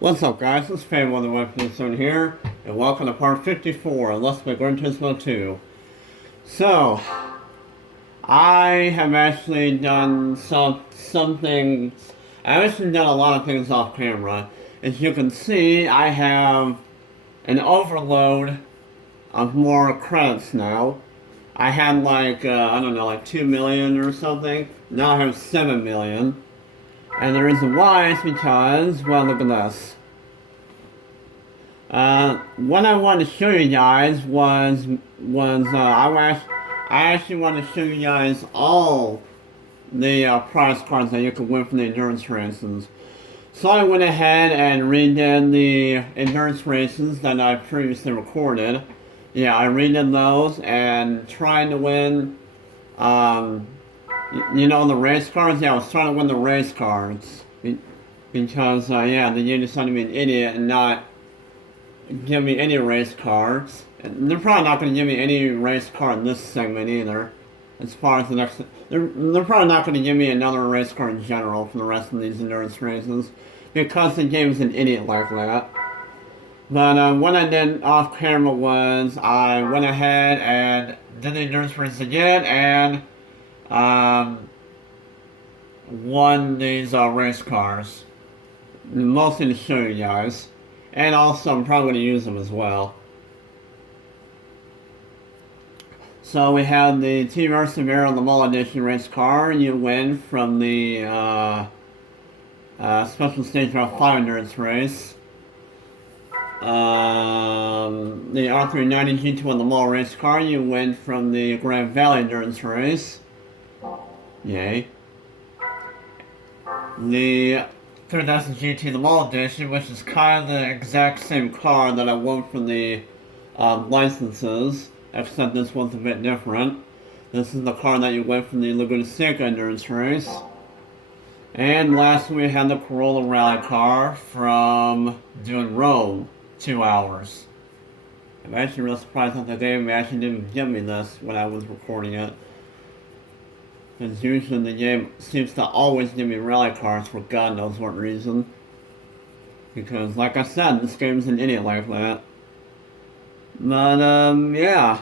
What's up, guys? It's Fan1 here, and welcome to part 54 of Let's Play Gran Turismo 2. So, I have actually done something. I've actually done a lot of things off camera. As you can see, I have an overload of more credits now. I had like, I don't know, like 2 million or something. Now I have 7 million. And the reason why is because, well, look at this. What I wanted to show you guys I actually wanted to show you guys all the prize cards that you could win from the endurance races. So I went ahead and redid the endurance races that I previously recorded. Yeah, I redid those and trying to win, you know, the race cards. Yeah, I was trying to win the race cards because yeah, the game decided to be an idiot and not give me any race cards. And they're probably not going to give me any race card in this segment either. As far as the next, they're probably not going to give me another race card in general for the rest of these endurance races because the game's an idiot like that. But what I did off camera was I went ahead and did the endurance race again and won these race cars. Mostly to show you guys. And also, I'm probably going to use them as well. So we have the Team Persevere Le Mans Edition race car. You win from the Special Stage Route 5 endurance race. The R390 G2 Le Mans race car. You win from the Grand Valley endurance race. Yay. The 3000 GT Le Mans Edition, which is kind of the exact same car that I won from the licenses, except this one's a bit different. This is the car that you win from the Laguna Seca endurance race. And lastly, we had the Corolla Rally car from doing Rome, 2 hours. I'm actually really surprised that the game actually didn't give me this when I was recording it. Because usually the game seems to always give me rally cars for God knows what reason. Because, like I said, this game's an idiot like that. But, yeah.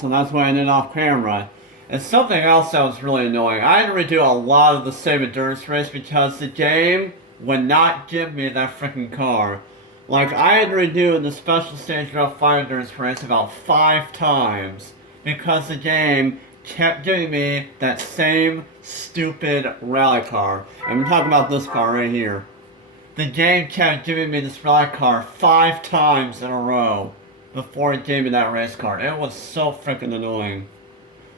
So that's why I did off camera. And something else that was really annoying. I had to redo a lot of the same endurance race because the game would not give me that freaking car. Like, I had to redo the Special Stage Route 5 endurance race about 5 times. Because the game kept giving me that same stupid rally car. And I'm talking about this car right here. The game kept giving me this rally car 5 times in a row before it gave me that race car. It was so freaking annoying.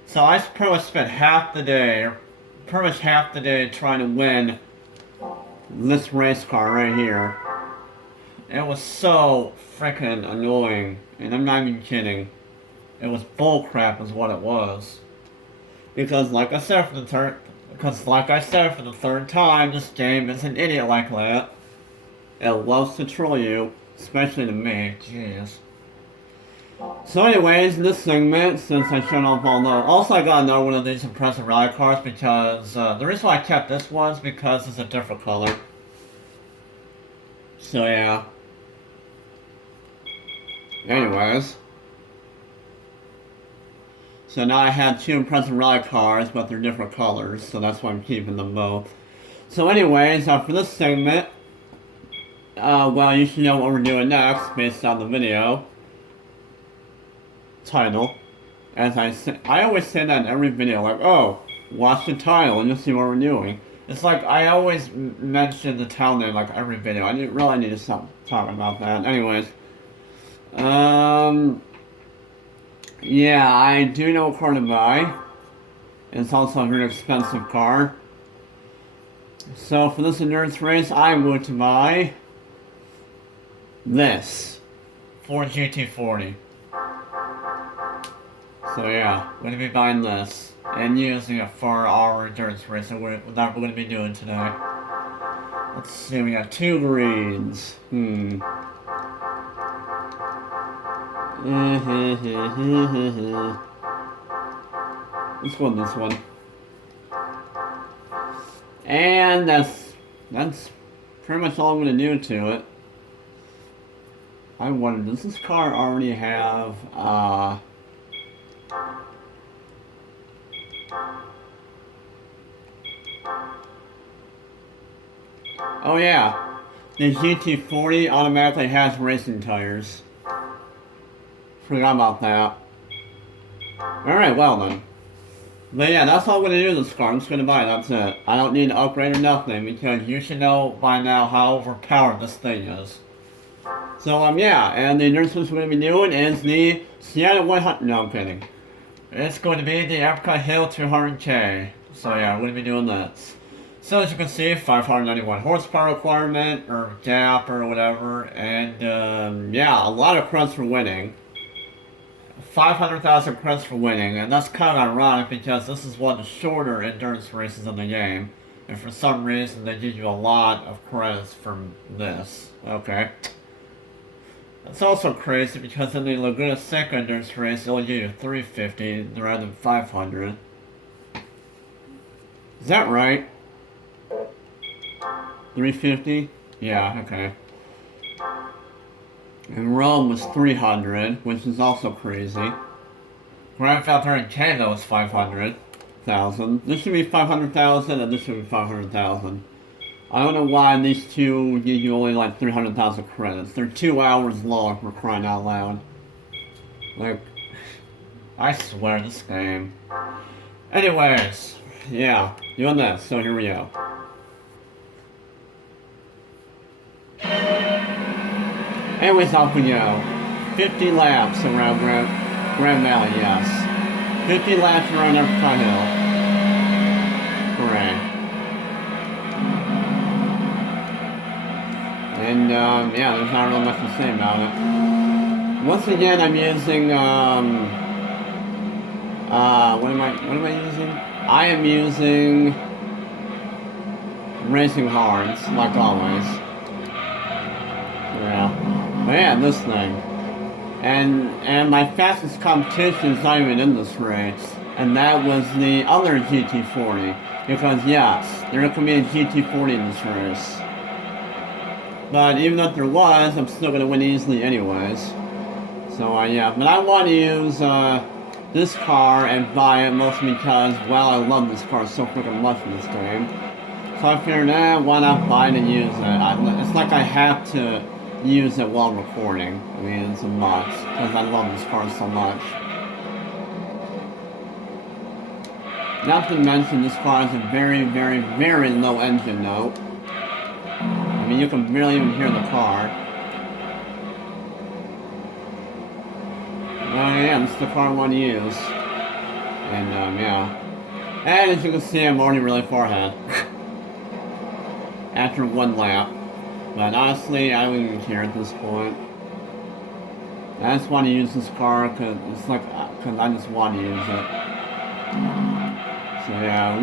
So I pretty much spent half the day trying to win this race car right here. It was so freaking annoying. And I'm not even kidding. It was bullcrap is what it was. Because like I said for the third time, this game is an idiot like that. It loves to troll you, especially to me. Jeez. So anyways, in this segment, since I showed off all the... Also, I got another one of these impressive rally cars because... the reason why I kept this one is because it's a different color. So yeah. Anyways. So now I have 2 impressive rally cars, but they're different colors, so that's why I'm keeping them both. So anyways, for this segment, well, you should know what we're doing next, based on the video title. As I always say that in every video, like, oh, watch the title and you'll see what we're doing. It's like, I always mention the title name, like, every video. I really need to stop talking about that. Anyways, yeah, I do know what car to buy. It's also a very expensive car. So for this endurance race, I'm going to buy this Ford GT40. So yeah, I'm going to be buying this and using it for our endurance race that we're going to be doing today. Let's see, we got 2 greens. Let's go with this one. And that's pretty much all I'm going to do to it. I wonder, does this car already have, oh yeah, the GT40 automatically has racing tires. Forgot about that. Alright, well then. But yeah, that's all I'm going to do with this car. I'm just going to buy it, that's it. I don't need to upgrade or nothing, because you should know by now how overpowered this thing is. So, yeah, and the endurance we're going to be doing is the Seattle 100, no, I'm kidding. It's going to be the Apricot Hill 200K. So yeah, we're going to be doing this. So as you can see, 591 horsepower requirement, or gap, or whatever, and yeah, a lot of credits for winning. 500,000 credits for winning, and that's kind of ironic because this is one of the shorter endurance races in the game, and for some reason they give you a lot of credits from this. Okay. It's also crazy because in the Laguna Seca endurance race, they'll give you 350 rather than 500. Is that right? 350? Yeah, okay. And Rome was 300, which is also crazy. Gran K though is 500,000. This should be 500,000, and this should be 500,000. I don't know why these two give you only like 300,000 credits. They're 2 hours long for crying out loud. Like, I swear this game. Anyways, yeah, doing this, so here we go. Anyways, off we go. 50 laps around Grand Valley, yes. 50 laps around Apricot Hill. Hooray. And, yeah, there's not really much to say about it. Once again, I'm using, what am I using? I am using racing hards, like always. Yeah. But yeah, this thing. And my fastest competition is not even in this race. And that was the other GT40. Because yes, there can be a GT40 in this race. But even if there was, I'm still going to win easily anyways. So, yeah. But I want to use this car and buy it mostly because, well, I love this car so freaking much in this game. So I figured, why not buy it and use it? It's like I have to use it while recording. I mean, it's a must. Because I love this car so much. Not to mention, this car has a very, very, very low engine note. I mean, you can barely even hear the car. Well, yeah, this is the car I want to use. And, yeah. And as you can see, I'm already really far ahead. After one lap. But honestly, I don't even care at this point. I just want to use this car because it's like, because I just want to use it. So yeah,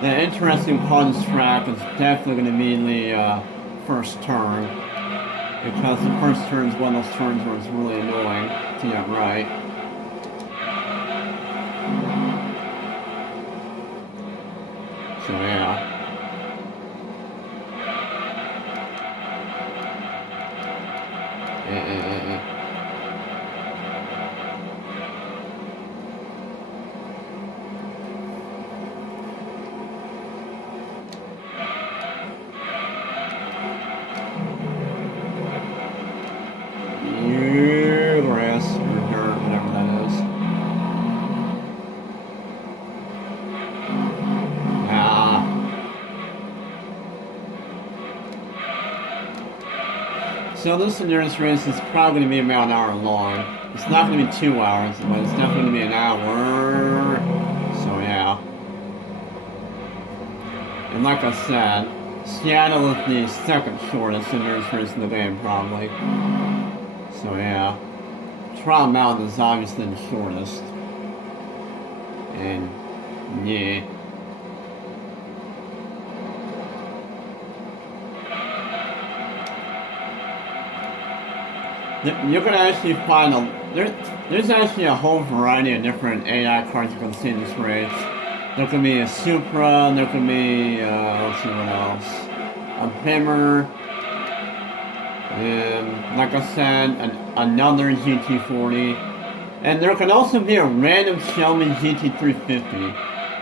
the interesting part of this track is definitely going to be the first turn. Because the first turn is one of those turns where it's really annoying to get right. So yeah. Grass or dirt, whatever that is. So this endurance race is probably going to be about an hour long. It's not going to be 2 hours, but it's definitely going to be an hour. So yeah. And like I said, Seattle is the second shortest endurance race in the game, probably. So yeah. Trial Mountain is obviously the shortest. And yeah. You can actually find there's actually a whole variety of different AI cars you can see in this race. There can be a Supra, there can be, let's see what else. A Bimmer. And like I said, another GT40. And there can also be a random Shelby GT350,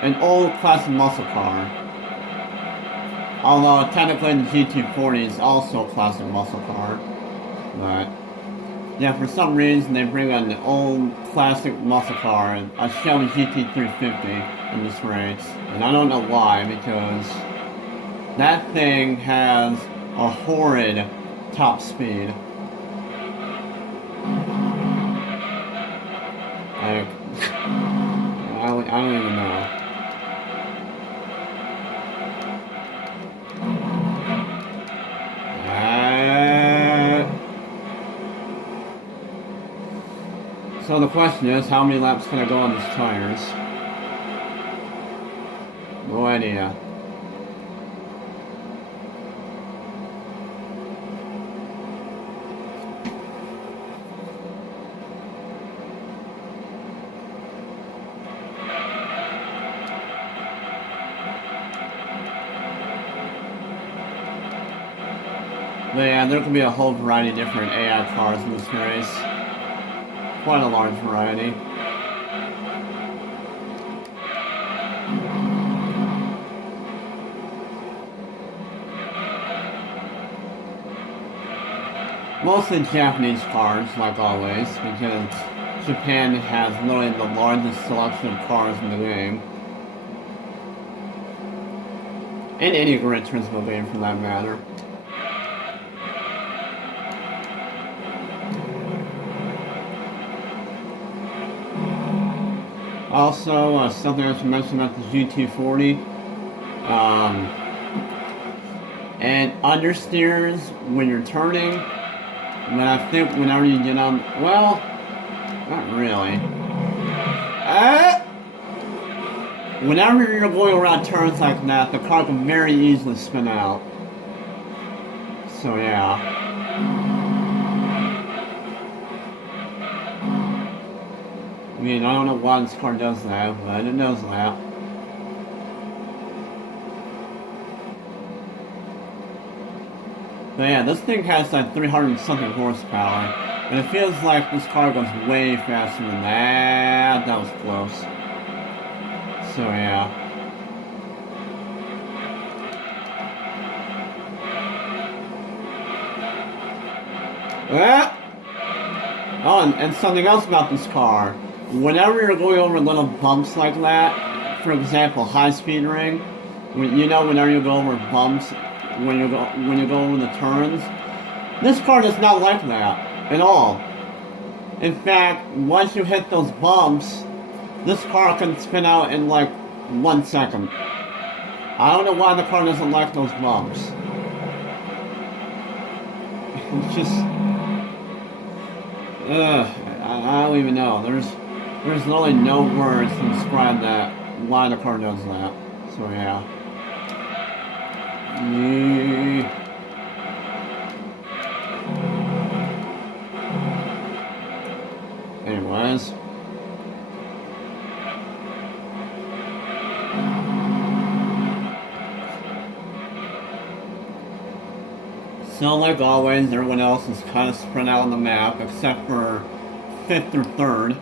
an old classic muscle car. Although technically the GT40 is also a classic muscle car. But yeah, for some reason they bring an old classic muscle car, a Shelby GT350 in this race. And I don't know why, because that thing has a horrid top speed. I don't even know. So the question is, how many laps can I go on these tires? No idea. But yeah, there can be a whole variety of different AI cars in this race. Quite a large variety. Mostly Japanese cars, like always, because Japan has literally the largest selection of cars in the game. In any Gran Turismo game, for that matter. Also, something I should mention about the GT40. And understeers when you're turning. But I think whenever you get on, well, not really. Whenever you're going around turns like that, the car can very easily spin out. So yeah. I mean, I don't know why this car does that, but it does that. But yeah, this thing has like 300 something horsepower, and it feels like this car goes way faster than that. That was close. So yeah. Oh, and something else about this car. Whenever you're going over little bumps like that, for example, high-speed ring, you know, whenever you go over bumps, when you go over the turns, this car does not like that at all. In fact, once you hit those bumps, this car can spin out in like 1 second. I don't know why the car doesn't like those bumps. It's just, I don't even know. There's literally no words to describe that, why the car does that. So yeah. Anyways. So like always, everyone else is kind of spread out on the map, except for 5th through 3rd.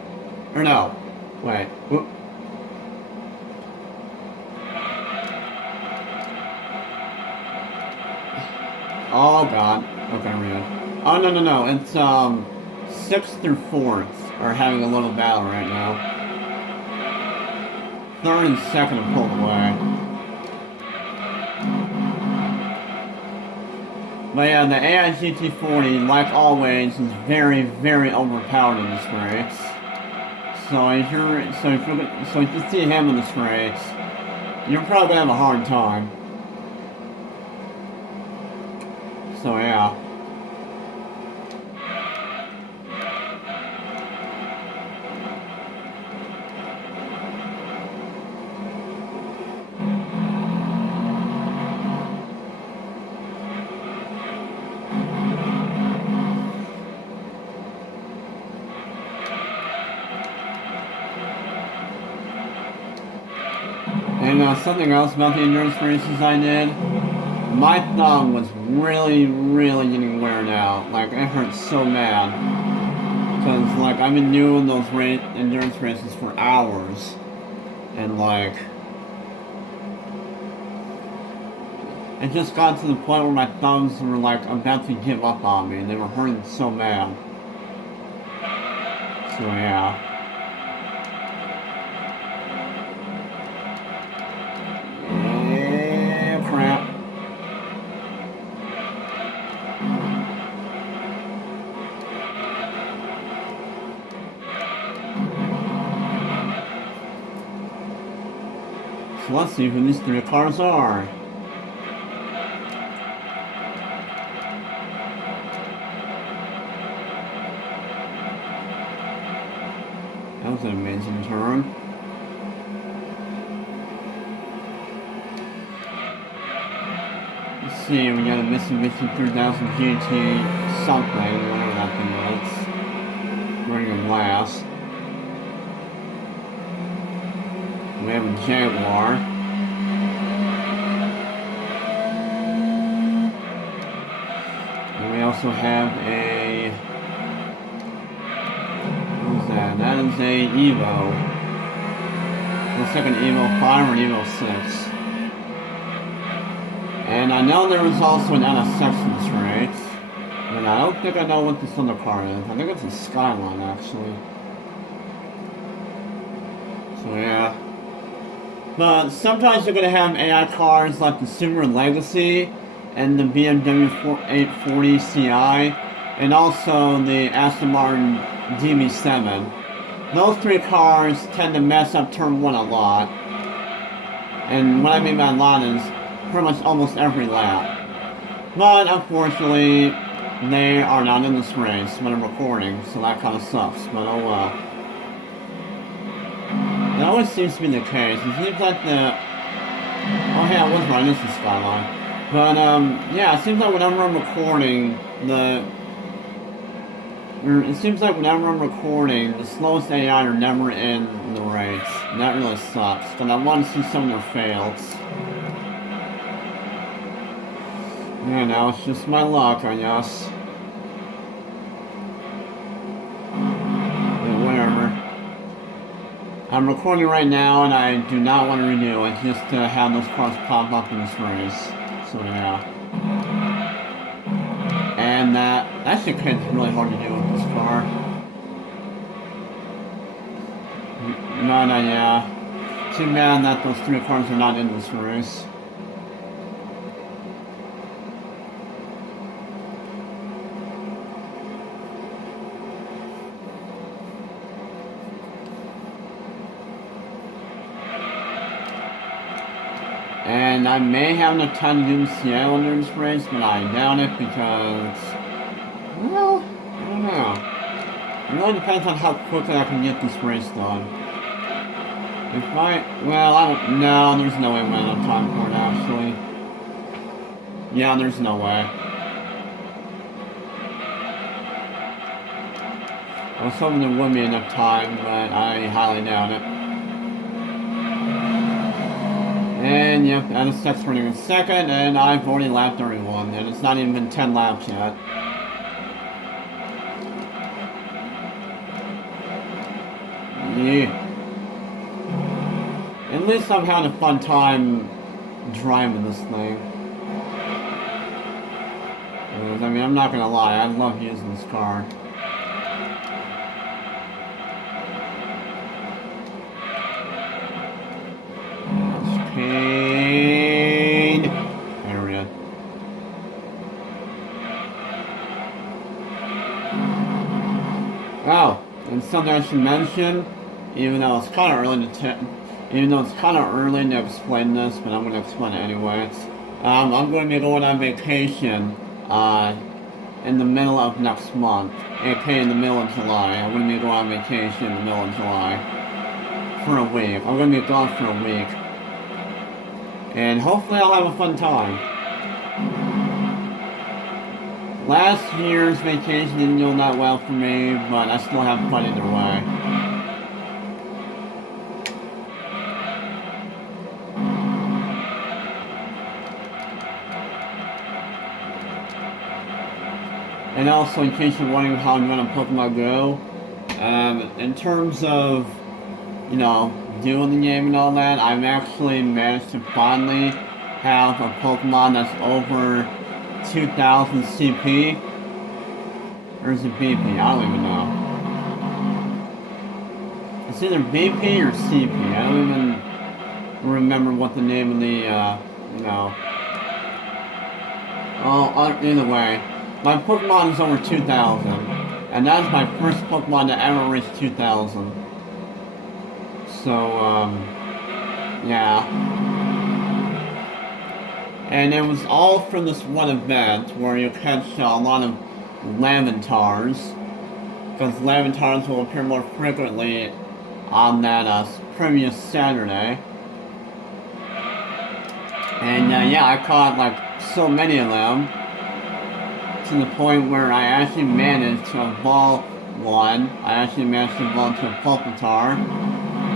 Or no. Wait. Whoop. Oh god. Okay, we're good. Oh no. It's 6th through 4th are having a little battle right now. 3rd and 2nd have pulled away. But yeah, the AI GT40, like always, is very, very overpowered in this race. So if you see him in this race, you're probably gonna have a hard time. So yeah. And something else about the endurance races I did. my thumb was really, really getting wearing out. Like, it hurt so bad. Because, like, I've been doing those endurance races for hours. And, like, it just got to the point where my thumbs were, like, about to give up on me. And they were hurting so bad. So, yeah. Yeah, crap. So let's see who these three cars are. That was an amazing turn. Let's see, we got a Mitsubishi 3000 GT something, whatever that thing was. Wearing a glass. We have a Jaguar. And we also have a... what is that? That is a Evo. Looks like an Evo 5 or an Evo 6. And I know there was also an NSX in this race. But I don't think I know what this other car is. I think it's a Skyline, actually. So yeah. But sometimes you're going to have AI cars like the Subaru Legacy and the BMW 840 Ci and also the Aston Martin DB7. Those three cars tend to mess up turn 1 a lot. And what I mean by a lot is pretty much almost every lap. But unfortunately, they are not in this race when I'm recording, so that kind of sucks, but oh well. That always seems to be the case. It seems like the... oh yeah, I was right, this is Skyline. But, yeah, it seems like whenever I'm recording, the slowest AI are never in the race. And that really sucks, but I want to see some of their fails. Yeah, now it's just my luck, I guess. Yeah, whatever. I'm recording right now, and I do not want to renew it, just to have those cars pop up in this race. So, yeah. And that shit is really hard to do with this car. No, yeah. Too bad that those three cars are not in this race. And I may have enough time to do the Seattle endurance race, but I doubt it because, well, I don't know. It really depends on how quickly I can get this race done. If I, well, I don't, no, there's no way I'm running out of time for it, actually. Yeah, there's no way. I was hoping there would be enough time, but I highly doubt it. And yep, NSX running in second, and I've already lapped everyone, and it's not even been 10 laps yet. Yeah. At least I'm having a fun time driving this thing. I mean, I'm not gonna lie, I love using this car. Pain area. Oh, and something I should mention, even though it's kind of early to explain this, but I'm going to explain it anyways. I'm going to be going on vacation in the middle of next month, aka in the middle of July. I'm going to be going on vacation in the middle of July for a week. I'm going to be gone for a week. And hopefully I'll have a fun time. Last year's vacation didn't go that well for me, but I still have fun either way. And also, in case you're wondering how I'm running Pokemon Go, in terms of, you know, doing the game and all that, I've actually managed to finally have a Pokemon that's over 2,000 CP. Or is it BP? I don't even know. It's either BP or CP. I don't even remember what the name of the, no. Oh, either way. My Pokemon is over 2,000. And that's my first Pokemon to ever reach 2,000. So, yeah. And it was all from this one event where you catch a lot of Laventars. Because Laventars will appear more frequently on that previous Saturday. And yeah, I caught like so many of them. To the point where I actually managed to evolve one. I actually managed to evolve to a Pulpitar.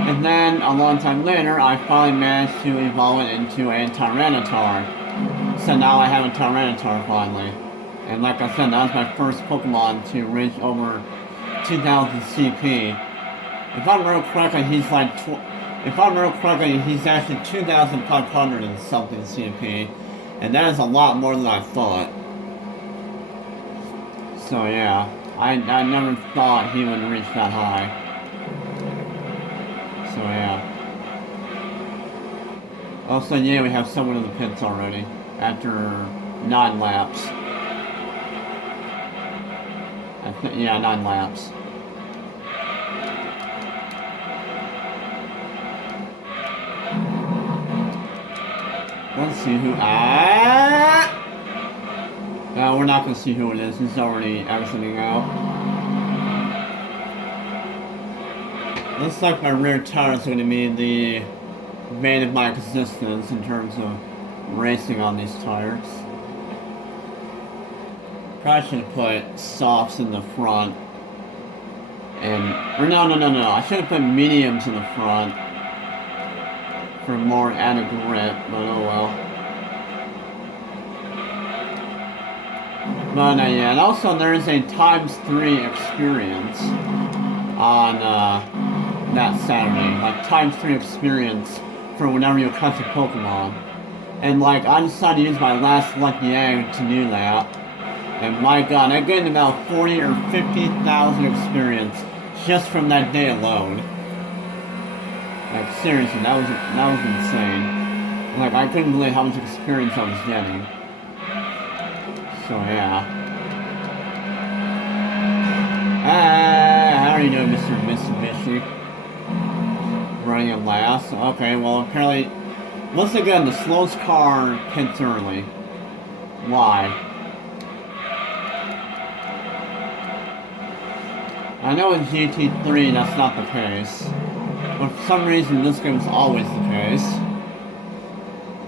And then, a long time later, I finally managed to evolve it into a Tyranitar. So now I have a Tyranitar finally. And like I said, that was my first Pokemon to reach over 2,000 CP. If I remember correctly, he's actually 2,500 and something CP. And that is a lot more than I thought. So yeah, I never thought he would reach that high. So yeah. Also, yeah, we have someone in the pits already. After 9 laps. Yeah, 9 laps. Let's see who... No, we're not going to see who it is. He's already exiting out. Looks like my rear tire is going to be the bane of my existence in terms of racing on these tires. Probably should have put softs in the front. Or no. I should have put mediums in the front for more added grip, but oh well. But yeah, and also there is a ×3 experience on that Saturday. Like ×3 experience for whenever you catch a Pokemon. And like, I decided to use my last lucky egg to do that. And my god, I gained about 40 or 50,000 experience just from that day alone. Like seriously, that was insane. Like I couldn't believe how much experience I was getting. So yeah. How are you doing, Mr. Mitsubishi? Running at last. Okay, well apparently, once again, the slowest car pits early. Why? I know in GT3 that's not the case. But for some reason this game is always the case.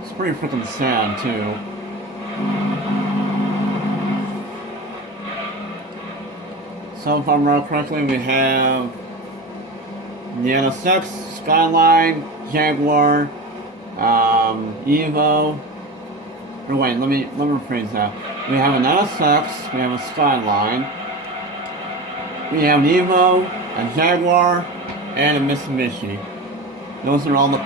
It's pretty freaking sad too. So if I remember correctly, we have the NSX, Skyline, Jaguar, Evo. Or wait, let me rephrase that. We have an NSX, we have a Skyline, we have an Evo, a Jaguar, and a Mitsubishi. Those are all the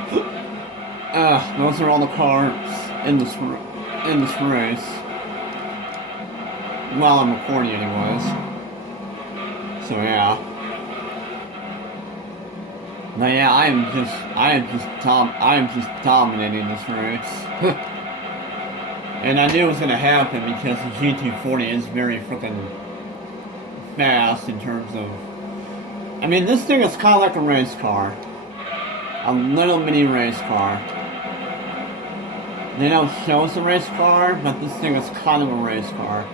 cars in this race. Well, I'm recording anyways. So yeah. But yeah, I am just dominating this race. And I knew it was gonna happen because the GT40 is very freaking fast in terms of... I mean, this thing is kind of like a race car. A little mini race car. They don't show us a race car, but this thing is kind of a race car.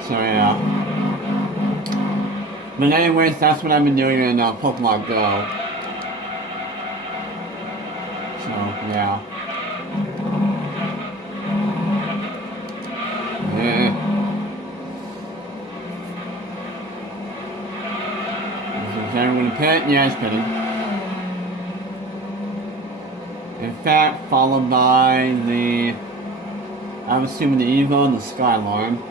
So yeah. But anyways, that's what I've been doing in Pokemon Go. So, yeah. Is everyone pit? Yeah, he's pitting. In fact, followed by the I'm assuming the Evo and the Skyline.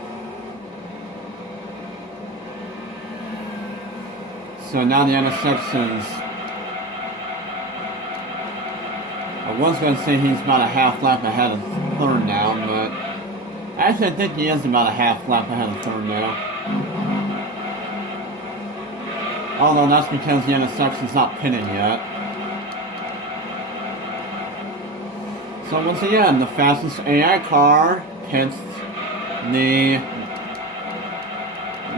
So now the NSX is... I was going to say he's about a half lap ahead of third now, but... Actually, I think he is about a half lap ahead of third now. Although that's because the NSX is not pitted yet. So once again, the fastest AI car pits the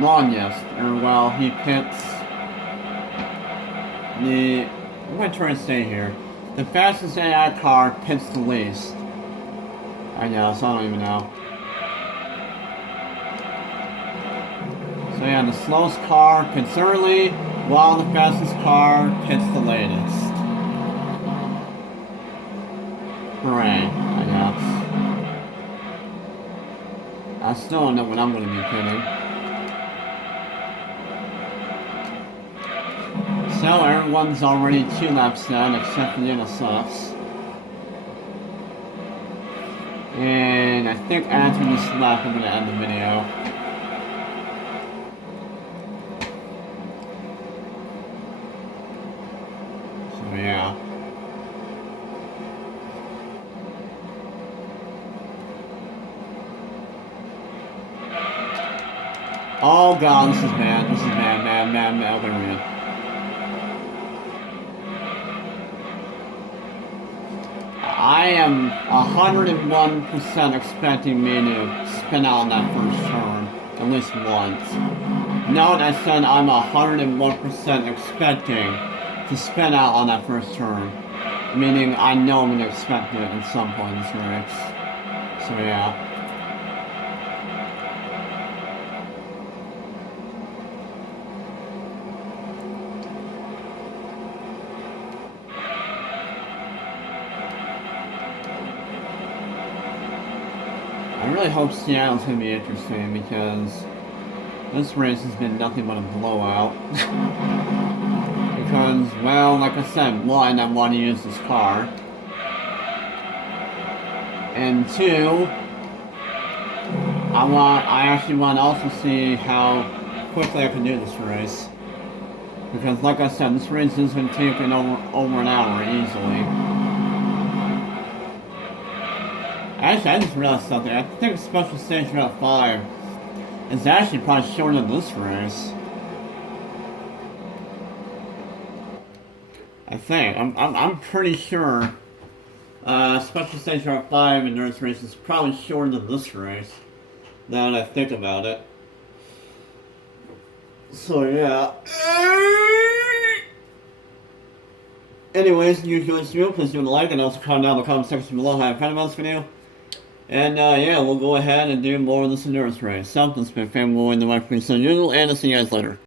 longest. Or, well, he pits the... What am I trying to say here? The fastest AI car pits the least. I guess, I don't even know. So yeah, the slowest car pits early, while the fastest car pits the latest. Hooray, I guess. I still don't know when I'm going to be pitting. So everyone's already 2 laps down except for the NSX. And I think after this lap I'm going to end the video. So yeah. Oh god, this is bad. This is bad. Okay, we're good. I am 101% expecting me to spin out on that first turn, at least once. Note I said I'm 101% expecting to spin out on that first turn, meaning I know I'm going to expect it at some point in this race. So yeah. I really hope Seattle's going to be interesting because this race has been nothing but a blowout. Because, well, like I said, one, I want to use this car. And two, I actually want to also see how quickly I can do this race. Because, like I said, this race is going to take over an hour easily. Actually, I just realized something. I think Special Stage Route 5 is actually probably shorter than this race. I think. I'm pretty sure Special Stage Route 5 in this race is probably shorter than this race. Now that I think about it. So, yeah. Anyways, usually this video, please do a like and also comment down in the comment section below how you found about this video. And yeah, we'll go ahead and do more of this endurance race. So, this has been Family in the Microphone, so usual, and I'll see you guys later.